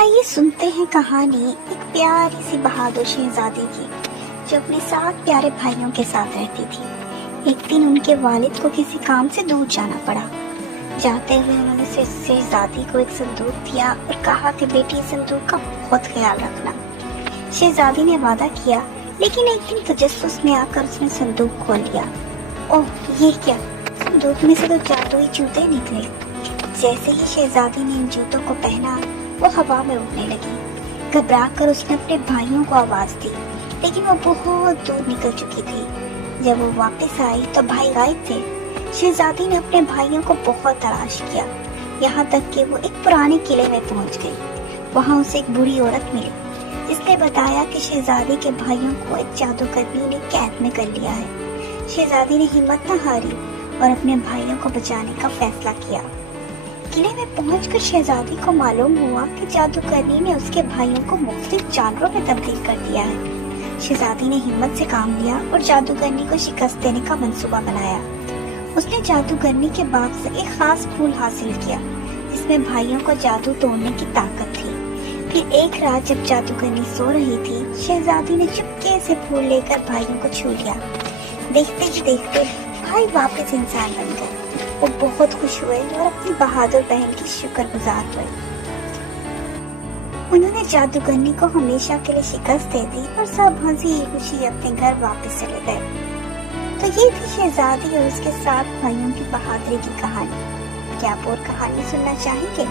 آئیے سنتے ہیں کہانی ایک پیاری سی بہادر شہزادی کی جو اپنے 7 پیارے بھائیوں کے ساتھ رہتی تھی۔ ایک دن ان کے والد کو کسی کام سے دور جانا پڑا۔ جاتے ہوئے انہوں نے شہزادی کو ایک صندوق دیا اور کہا کہ بیٹی اس صندوق کا بہت خیال رکھنا۔ شہزادی نے وعدہ کیا، لیکن ایک دن تجسس میں آ کر اس نے صندوق کھول لیا۔ اوہ یہ کیا! صندوق میں سے تو جادوئی جوتے نکلے۔ جیسے ہی شہزادی نے ان جوتوں کو پہنا وہ ہوا میں اڑنے لگی۔ گھبرا کر اس نے اپنے بھائیوں کو آواز دی، لیکن وہ بہت دور نکل چکی تھی۔ جب وہ واپس آئی تو بھائی غائب تھے۔ شہزادی نے اپنے بھائیوں کو بہت تلاش کیا، یہاں تک کہ وہ ایک پرانے قلعے میں پہنچ گئی۔ وہاں اسے ایک بوڑھی عورت ملی جس نے بتایا کہ شہزادی کے بھائیوں کو ایک جادوگرنی نے قید میں کر لیا ہے۔ شہزادی نے ہمت نہ ہاری اور اپنے بھائیوں کو بچانے کا فیصلہ کیا۔ قلعے میں پہنچ کر شہزادی کو معلوم ہوا کہ جادوگرنی نے اس کے بھائیوں کو مختلف جانوروں میں تبدیل کر دیا ہے۔ شہزادی نے ہمت سے کام لیا اور جادوگرنی کو شکست دینے کا منصوبہ بنایا۔ اس نے جادوگرنی کے باغ سے ایک خاص پھول حاصل کیا جس میں بھائیوں کو جادو توڑنے کی طاقت تھی۔ پھر ایک رات جب جادوگرنی سو رہی تھی، شہزادی نے چپکے سے پھول لے کر بھائیوں کو چھو لیا۔ دیکھتے ہی دیکھتے بھائی واپس انسان بن گئے۔ وہ بہت خوش ہوئے اور اپنی بہادر بہن کی شکر گزار ہوئے۔ انہوں نے جادوگرنی کو ہمیشہ کے لیے شکست دے دی اور سب ہنسی خوشی اپنے گھر واپس چلے گئے۔ تو یہ تھی شہزادی اور اس کے 7 بھائیوں کی بہادری کی کہانی۔ کیا آپ اور کہانی سننا چاہیں گے؟